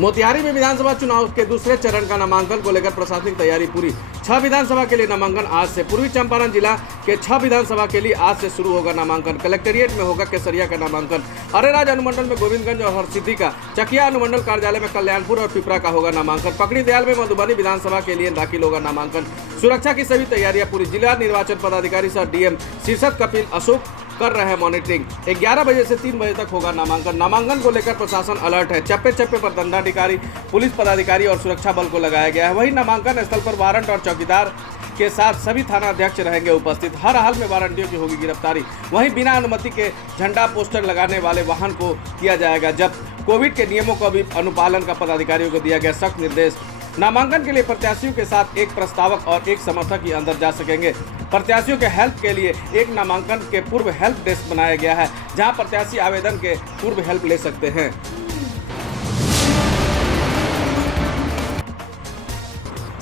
मोतिहारी में विधानसभा चुनाव के दूसरे चरण का नामांकन को लेकर प्रशासनिक तैयारी पूरी। 6 विधानसभा के लिए नामांकन आज से। पूर्वी चंपारण जिला के 6 विधानसभा के लिए आज से शुरू होगा नामांकन। कलेक्टेरिएट में होगा केसरिया का नामांकन। अरेराज अनुमंडल में गोविंदगंज और हरसिद्धि का, चकिया अनुमंडल कार्यालय में कल्याणपुर और पिपरा का होगा नामांकन। पकड़ी दयाल में मधुबनी विधानसभा के लिए दाखिल होगा नामांकन। सुरक्षा की सभी तैयारियां पूरी। जिला निर्वाचन पदाधिकारी सह डीएम शीर्षक कपिल अशोक कर रहे हैं मॉनिटरिंग। 11 बजे से 3 बजे तक होगा नामांकन। नामांकन को लेकर प्रशासन अलर्ट है। चप्पे चप्पे पर दंडाधिकारी, पुलिस पदाधिकारी और सुरक्षा बल को लगाया गया है। वहीं नामांकन स्थल पर वारंट और चौकीदार के साथ सभी थाना अध्यक्ष रहेंगे उपस्थित। हर हाल में वारंटियों की होगी गिरफ्तारी। वहीं बिना अनुमति के झंडा पोस्टर लगाने वाले वाहन को किया जाएगा जब्त। कोविड के नियमों का भी अनुपालन का पदाधिकारियों को दिया गया सख्त निर्देश। नामांकन के लिए प्रत्याशियों के साथ एक प्रस्तावक और एक समर्थक ही अंदर जा सकेंगे। प्रत्याशियों के हेल्प के लिए एक नामांकन के पूर्व हेल्प डेस्क बनाया गया है, जहां प्रत्याशी आवेदन के पूर्व हेल्प ले सकते हैं।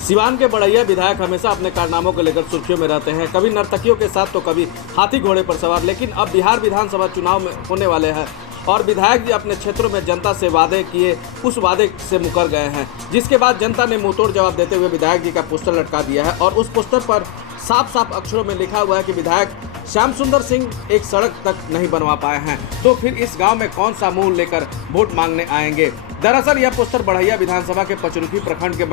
सिवान के बड़ैया विधायक हमेशा अपने कारनामों को लेकर सुर्खियों में रहते हैं, कभी नर्तकियों के साथ तो कभी हाथी घोड़े पर सवार। लेकिन अब बिहार विधानसभा चुनाव में होने वाले हैं और विधायक जी अपने क्षेत्रों में जनता से वादे किए, उस वादे से मुकर गए हैं, जिसके बाद जनता ने मुंहतोड़ जवाब देते हुए विधायक जी का पोस्टर लटका दिया है। और उस पोस्टर पर साफ साफ अक्षरों में लिखा हुआ है कि विधायक श्याम सुंदर सिंह एक सड़क तक नहीं बनवा पाए हैं, तो फिर इस गांव में कौन सा मुंह लेकर वोट मांगने आएंगे। दरअसल यह पोस्टर बड़ैया विधानसभा के पचरुखी प्रखंड के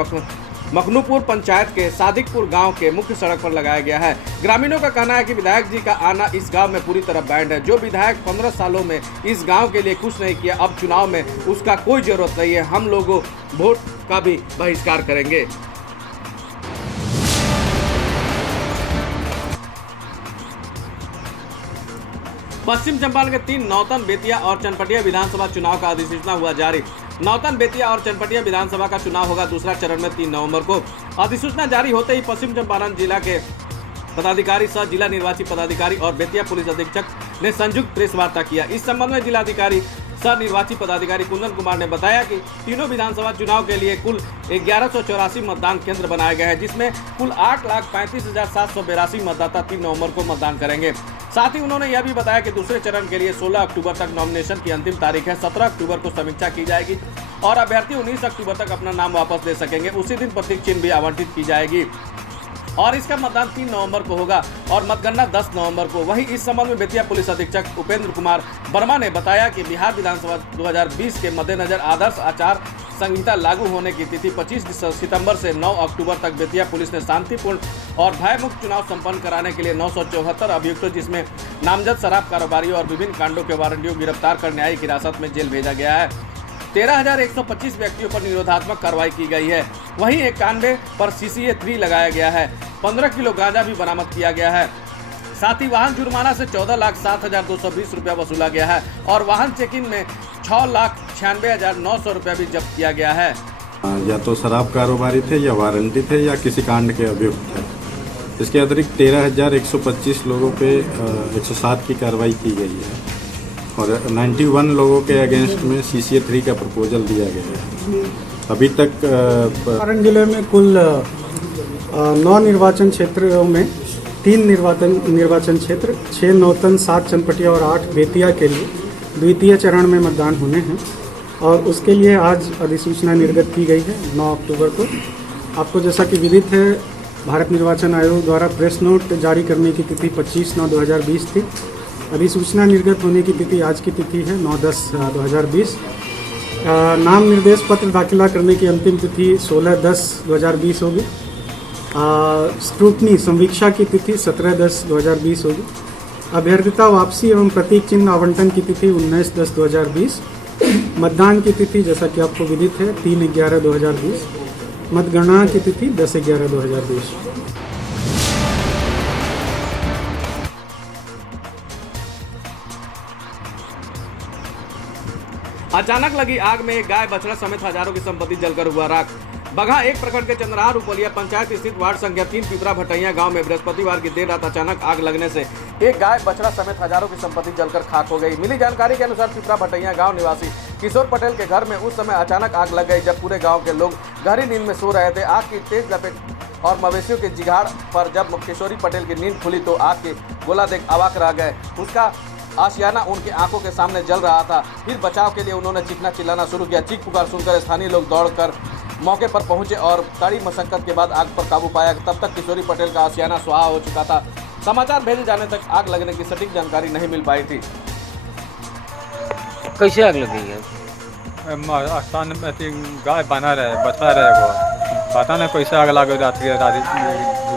मखनूपुर पंचायत के सादिकपुर गांव के मुख्य सड़क पर लगाया गया है। ग्रामीणों का कहना है कि विधायक जी का आना इस गांव में पूरी तरह बैंड है। जो विधायक 15 सालों में इस गांव के लिए कुछ नहीं किया, अब चुनाव में उसका कोई जरूरत नहीं है। हम लोगों वोट का भी बहिष्कार करेंगे। पश्चिम चंपारण के 3 नौतन, बेतिया और चनपटिया विधानसभा चुनाव का अधिसूचना हुआ जारी। नौतन, बेतिया और चनपटिया विधानसभा का चुनाव होगा दूसरा चरण में 3 नवंबर को। अधिसूचना जारी होते ही पश्चिम चंपारण जिला के पदाधिकारी सह जिला निर्वाची पदाधिकारी और बेतिया पुलिस अधीक्षक ने संयुक्त प्रेस वार्ता किया। इस संबंध में जिलाधिकारी सह निर्वाची पदाधिकारी कुंदन कुमार ने बताया कि तीनों विधानसभा चुनाव के लिए कुल 1184 मतदान केंद्र बनाए गए हैं, जिसमें कुल 8,35,782 मतदाता 3 नवंबर को मतदान करेंगे। साथ ही उन्होंने यह भी बताया कि दूसरे चरण के लिए 16 अक्टूबर तक नॉमिनेशन की अंतिम तारीख है। 17 अक्टूबर को समीक्षा की जाएगी और अभ्यर्थी 19 अक्टूबर तक अपना नाम वापस ले सकेंगे। उसी दिन प्रतीक चिन्ह भी आवंटित की जाएगी और इसका मतदान 3 नवंबर को होगा और मतगणना 10 नवंबर को। वहीं इस संबंध में बेतिया पुलिस अधीक्षक उपेंद्र कुमार वर्मा ने बताया कि बिहार विधानसभा 2020 के मद्देनजर आदर्श आचार संहिता लागू होने की तिथि 25 सितंबर से 9 अक्टूबर तक बेतिया पुलिस ने शांतिपूर्ण और भयमुक्त चुनाव संपन्न कराने के लिए 974 अभियुक्तों, जिसमें नामजद शराब कारोबारियों और विभिन्न कांडों के वारंटियों को गिरफ्तार कर न्यायिक हिरासत में जेल भेजा गया है। 13,125 व्यक्तियों पर निरोधात्मक कार्रवाई की गई है। वहीं 91 पर CCA 3 लगाया गया है। 15 किलो गांजा भी बरामद किया गया है। साथ ही वाहन जुर्माना से 14,07,220 रुपया वसूला गया है और वाहन चेकिंग में 6,96,900 रुपया भी जब्त किया गया है। या तो शराब कारोबारी थे या वारंटी थे या किसी कांड के अभियुक्त थे। इसके अतिरिक्त 13,125 लोगों पे 107 की कार्रवाई की गई है और 91 लोगों के अगेंस्ट में CCA 3 का प्रपोजल दिया गया है। अभी तक चंपारण जिले में कुल 9 निर्वाचन क्षेत्रों में 3 निर्वाचन क्षेत्र, 6 नौतन, 7 चनपटिया और 8 बेतिया के लिए द्वितीय चरण में मतदान होने हैं और उसके लिए आज अधिसूचना निर्गत की गई है 9 अक्टूबर को। आपको जैसा कि विदित है, भारत निर्वाचन आयोग द्वारा प्रेस नोट जारी करने की तिथि 25/9/2020 थी। अधिसूचना निर्गत होने की तिथि आज की तिथि है 9/10/2020। नाम निर्देश पत्र दाखिला करने की अंतिम तिथि 16/10/2020 होगी। स्क्रूटनी समीक्षा की तिथि 17/10/2020 होगी। अभ्यर्थता वापसी एवं प्रतीक चिन्ह आवंटन की तिथि 19/10/2020। मतदान की तिथि जैसा कि आपको विदित है 3/11/2020। मतगणना की तिथि 10/11/2020। अचानक लगी आग में एक गाय, बछड़ा समेत हजारों की संपत्ति जलकर हुआ राख। बगहा एक प्रखंड के चंद्रहार रुपलिया पंचायत स्थित वार्ड संख्या 3 पिपरा भटैया गांव में बृहस्पतिवार की देर रात अचानक आग लगने से एक गाय, बछड़ा समेत हजारों की संपत्ति जलकर खाक हो गई। मिली जानकारी के अनुसार पिपरा भटैया गांव निवासी किशोर पटेल के घर में उस समय अचानक आग लग गई, जब पूरे गांव के लोग गहरी नींद में सो रहे थे। आग की तेज लपेट और मवेशियों के जिघाड़ पर जब किशोरी पटेल की नींद खुली तो आग के गोला देख अवाक रह गए। उसका आशियाना उनकी आंखों के सामने जल रहा था। फिर बचाव के लिए उन्होंने चीखना चिल्लाना शुरू किया। चीख पुकार सुनकर स्थानीय लोग दौड़कर मौके पर पहुंचे और कड़ी मशक्कत के बाद आग पर काबू पाया। तब तक किशोरी पटेल का आशियाना सुहा हो चुका था। समाचार भेजे जाने तक आग लगने की सटीक जानकारी नहीं मिल पाई थी। कैसे आग लगी है? स्थान में गाय बना रहे, बता रहे वो पता नहीं कैसे आग लगे। रात 2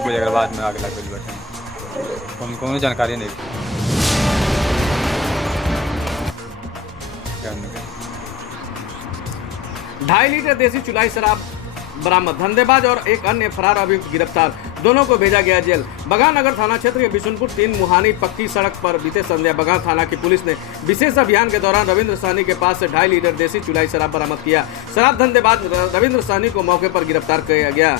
बजे के बाद में आग लग गई बैठे, उनको जानकारी नहीं। 2.5 लीटर देसी चुलाई शराब बरामद। धंधेबाज और एक अन्य फरार अभियुक्त गिरफ्तार। दोनों को भेजा गया जेल। बगहा नगर थाना क्षेत्र के बिशुनपुर 3 मुहानी पक्की सड़क पर बीते संध्या बगहा थाना की पुलिस ने विशेष अभियान के दौरान रविंद्र साहनी के पास से 2.5 लीटर देसी चुलाई शराब बरामद किया। शराब धंधेबाज रविंद्र साहनी को मौके पर गिरफ्तार किया गया।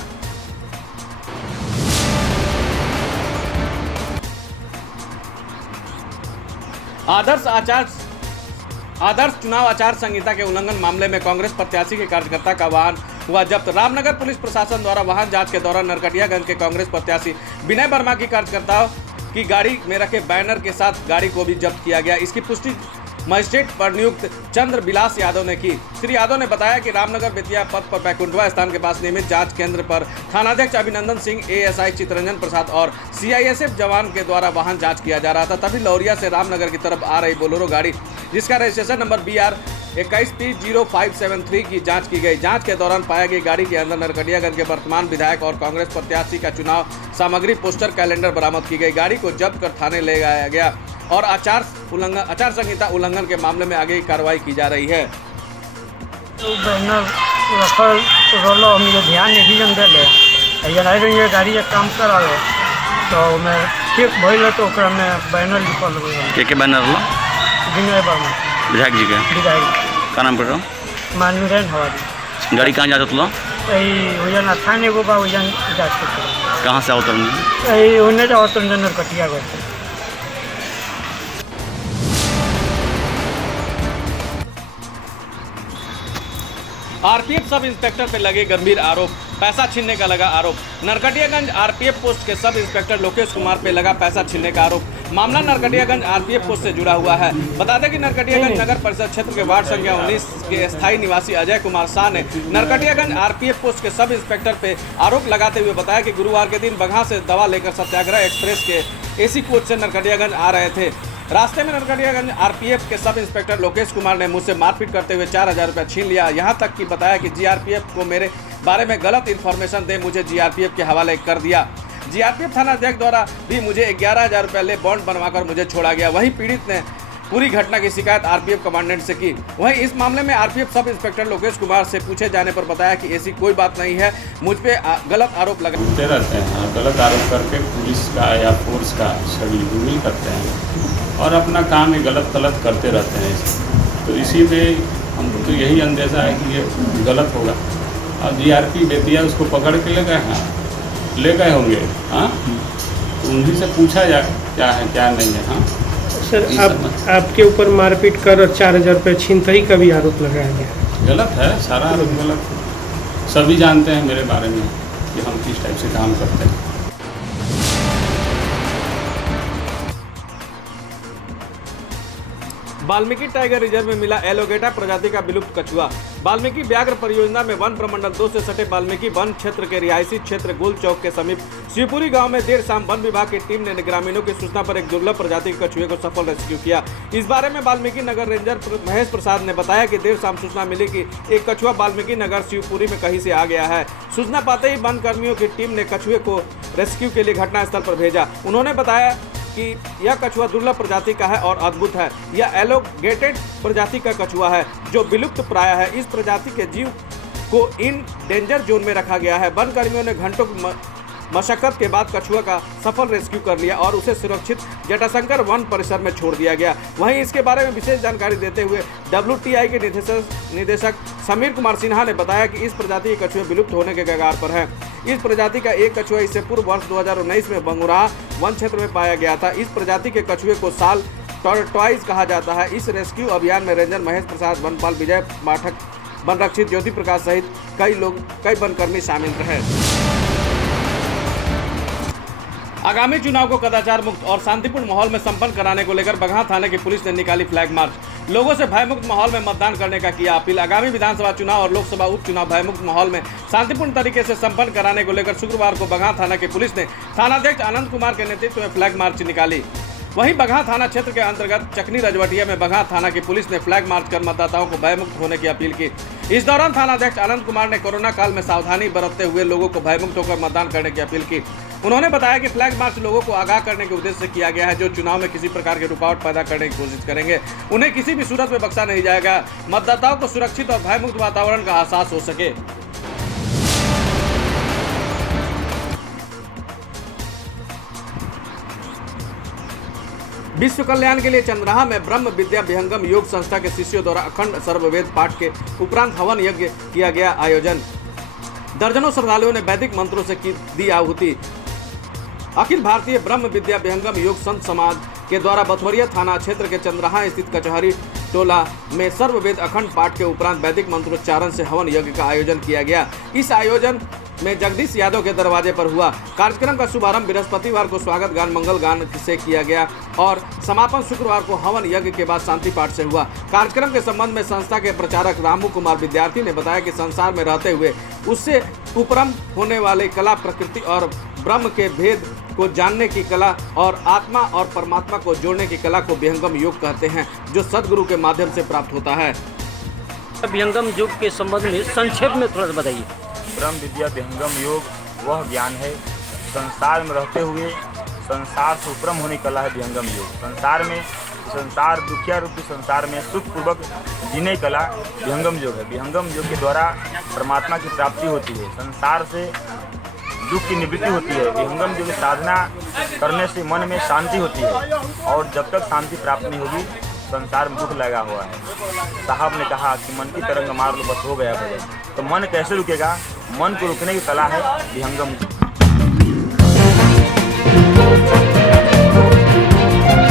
आदर्श चुनाव आचार संहिता के उल्लंघन मामले में कांग्रेस प्रत्याशी के कार्यकर्ता का वाहन हुआ जब्त। रामनगर पुलिस प्रशासन द्वारा वाहन जांच के दौरान नरकटियागंज के कांग्रेस प्रत्याशी विनय वर्मा की कार्यकर्ताओं की गाड़ी में रखे बैनर के साथ गाड़ी को भी जब्त किया गया। इसकी पुष्टि मजिस्ट्रेट पर नियुक्त चंद्र बिलास यादव ने की। श्री यादव ने बताया कि रामनगर बेतिया पथ पर बैकुंठवा स्थान के पास नियमित जांच केंद्र पर थानाध्यक्ष अभिनंदन सिंह, एएसआई चितरंजन प्रसाद और सीआईएसएफ जवान के द्वारा वाहन जांच किया जा रहा था। तभी लौरिया से रामनगर की तरफ आ रही बोलेरो गाड़ी जिसका रजिस्ट्रेशन नंबर BR 21P0573 की जांच की गई। जांच के दौरान पाया गई गाड़ी के अंदर नरकटियागंज के वर्तमान विधायक और कांग्रेस प्रत्याशी का चुनाव सामग्री, पोस्टर, कैलेंडर बरामद की गई। गाड़ी को जब्त कर थाने ले जाया गया और आचार संहिता उल्लंघन के मामले में आगे की कार्रवाई की जा रही है। बैनर रखल रोलो हमके ध्यान नहीं जन देले ये गाड़ी एक काम करावे तो मैं ठीक भइल तो ओकरा में बैनर लिखल रहे। के बैनर लो? विनय वर्मा विधायक जी के। विधायक का नाम पड़? मानवीरेन हवारी। गाड़ी कहाँ जाता तुला? वजन थाने को बा वजन जांच करते। कहाँ से आवत? उन्हें जाओ तो नरकटिया गए। आरपीएफ सब इंस्पेक्टर पे लगे गंभीर आरोप। पैसा छीनने का लगा आरोप। नरकटियागंज आरपीएफ पोस्ट के सब इंस्पेक्टर लोकेश कुमार पे लगा पैसा छीनने का आरोप। मामला नरकटियागंज आरपीएफ पोस्ट से जुड़ा हुआ है। बता दें कि नरकटियागंज नगर परिषद क्षेत्र के वार्ड संख्या 19 के स्थायी निवासी अजय कुमार शाह ने नरकटियागंज आरपीएफ पोस्ट के सब इंस्पेक्टर पे आरोप लगाते हुए बताया कि गुरुवार के दिन बगहा से दवा लेकर सत्याग्रह एक्सप्रेस के AC कोच से नरकटियागंज आ रहे थे। रास्ते में नरकटियागंज आरपीएफ के सब इंस्पेक्टर लोकेश कुमार ने मुझसे मारपीट करते हुए 4000 रुपये छीन लिया। यहां तक कि बताया कि जीआरपीएफ को मेरे बारे में गलत इन्फॉर्मेशन दे मुझे जीआरपीएफ के हवाले कर दिया। जीआरपीएफ थाना अध्यक्ष द्वारा भी मुझे 11000 रुपये ले बॉन्ड बनवाकर मुझे छोड़ा गया। वहीं पीड़ित ने पूरी घटना की शिकायत आरपीएफ कमांडेंट से की। वहीं इस मामले में RPF sub inspector Lokesh Kumar से पूछे जाने पर बताया कि ऐसी कोई बात नहीं है, मुझ पे गलत आरोप लगाते रहते हैं। गलत आरोप करके पुलिस का या फोर्स का शगुल करते हैं और अपना काम ही गलत करते रहते हैं। तो इसी में हमको तो यही अंदेशा है कि ये गलत होगा। अब जीआरपी बेतिया उसको पकड़ के ले गए होंगे। हाँ, तो उन्हीं से पूछा जाए क्या है क्या नहीं है। हाँ सर, आपके ऊपर मारपीट कर 4000 रुपये छीनते का भी आरोप लगाया गया। गलत है, सारा आरोप गलत है। सभी जानते हैं मेरे बारे में कि हम किस टाइप से काम करते हैं। वाल्मीकि टाइगर रिजर्व में मिला एलोगेटा प्रजाति का विलुप्त कछुआ। वाल्मीकि व्याघ्र परियोजना में वन प्रमंडल 2 से सटे वाल्मीकि वन क्षेत्र के रिहायशी क्षेत्र गोल चौक के समीप शिवपुरी गांव में देर शाम वन विभाग की टीम ने ग्रामीणों की सूचना पर एक दुर्लभ प्रजाति के कछुए को सफल रेस्क्यू किया। इस बारे में वाल्मीकि नगर रेंजर महेश प्रसाद ने बताया कि देर शाम सूचना मिली कि एक कछुआ वाल्मीकि नगर शिवपुरी में कहीं से आ गया है। सूचना पाते ही वन कर्मियों की टीम ने कछुए को रेस्क्यू के लिए घटनास्थल पर भेजा। उन्होंने बताया कि यह कछुआ दुर्लभ प्रजाति का है और अद्भुत है। यह एलोगेटेड प्रजाति का कछुआ है जो विलुप्त प्राय है। इस प्रजाति के जीव को इन डेंजर जोन में रखा गया है। वन कर्मियों ने घंटों मशक्कत के बाद कछुआ का सफल रेस्क्यू कर लिया और उसे सुरक्षित जटाशंकर वन परिसर में छोड़ दिया गया। वहीं इसके बारे में विशेष जानकारी देते हुए WTI के निदेशक समीर कुमार सिन्हा ने बताया कि इस प्रजाति के कछुए विलुप्त होने के कगार पर हैं। इस प्रजाति का एक कछुआ इससे पूर्व वर्ष 2019 में बंगुराह वन क्षेत्र में पाया गया था। इस प्रजाति के कछुए को साल टॉर्टॉइज कहा जाता है। इस रेस्क्यू अभियान में रेंजर महेश प्रसाद, वनपाल विजय पाठक, वनरक्षित ज्योति प्रकाश सहित कई वनकर्मी शामिल रहे। आगामी चुनाव को कदाचार मुक्त और शांतिपूर्ण माहौल में संपन्न कराने को लेकर बगहा थाने की पुलिस ने निकाली फ्लैग मार्च। लोगों से भयमुक्त माहौल में मतदान करने का किया अपील। आगामी विधानसभा चुनाव और लोकसभा उपचुनाव भयमुक्त माहौल में शांतिपूर्ण तरीके से संपन्न कराने को लेकर शुक्रवार को बगहा थाना की पुलिस ने थानाध्यक्ष आनंद कुमार के नेतृत्व में फ्लैग मार्च निकाली। वहीं बगहा थाना क्षेत्र के अंतर्गत चकनी रजवटिया में बगहा थाना की पुलिस ने फ्लैग मार्च कर मतदाताओं को भयमुक्त होने की अपील की। इस दौरान थानाध्यक्ष आनंद कुमार ने कोरोना काल में सावधानी बरतते हुए लोगों को भयमुक्त होकर मतदान करने की अपील की। उन्होंने बताया कि फ्लैग मार्च लोगों को आगाह करने के उद्देश्य से किया गया है। जो चुनाव में किसी प्रकार की रुकावट पैदा करने की कोशिश करेंगे उन्हें किसी भी सूरत में बख्शा नहीं जाएगा। मतदाताओं को सुरक्षित और भयमुक्त वातावरण का एहसास हो सके। विश्व कल्याण के लिए चंद्राहा में ब्रह्म विद्या विहंगम योग संस्था के शिष्यों द्वारा अखंड सर्ववेद पाठ के उपरांत हवन यज्ञ किया गया आयोजन। दर्जनों श्रद्धालुओं ने वैदिक मंत्रों से दी आहुति। अखिल भारतीय ब्रह्म विद्या विहंगम योग संत समाज के द्वारा बथोरिया थाना क्षेत्र के चंद्राहा स्थित कचहरी टोला में सर्ववेद अखंड पाठ के उपरांत वैदिक मंत्रोच्चारण से हवन यज्ञ का आयोजन किया गया। इस आयोजन में जगदीश यादव के दरवाजे पर हुआ। कार्यक्रम का शुभारंभ बृहस्पतिवार को स्वागत गान मंगल गान से किया गया और समापन शुक्रवार को हवन यज्ञ के बाद शांति पाठ से हुआ। कार्यक्रम के संबंध में संस्था के प्रचारक रामू कुमार विद्यार्थी ने बताया कि संसार में रहते हुए उससे उपरम होने वाले कला, प्रकृति और ब्रह्म के भेद को जानने की कला और आत्मा और परमात्मा को जोड़ने की कला को विहंगम योग कहते हैं, जो सदगुरु के माध्यम से प्राप्त होता है। विहंगम योग के संबंध में संक्षेप में थोड़ा बताइए। ब्रह्म विद्या विहंगम योग वह ज्ञान है संसार में रहते हुए संसार से उपरम होने की कला है विहंगम योग। संसार दुखिया रूपी संसार में सुखपूर्वक जीने की कला विहंगम योग है। विहंगम योग के द्वारा परमात्मा की प्राप्ति होती है, संसार से दुख की निवृत्ति होती है। विहंगम योग की साधना करने से मन में शांति होती है और जब तक शांति प्राप्त नहीं होगी संसार में दुख लगा हुआ है। साहब ने कहा कि मन की तरंग मार लो बस हो गया भजन। तो मन कैसे रुकेगा? मन को रुकने की कला है विहंगम।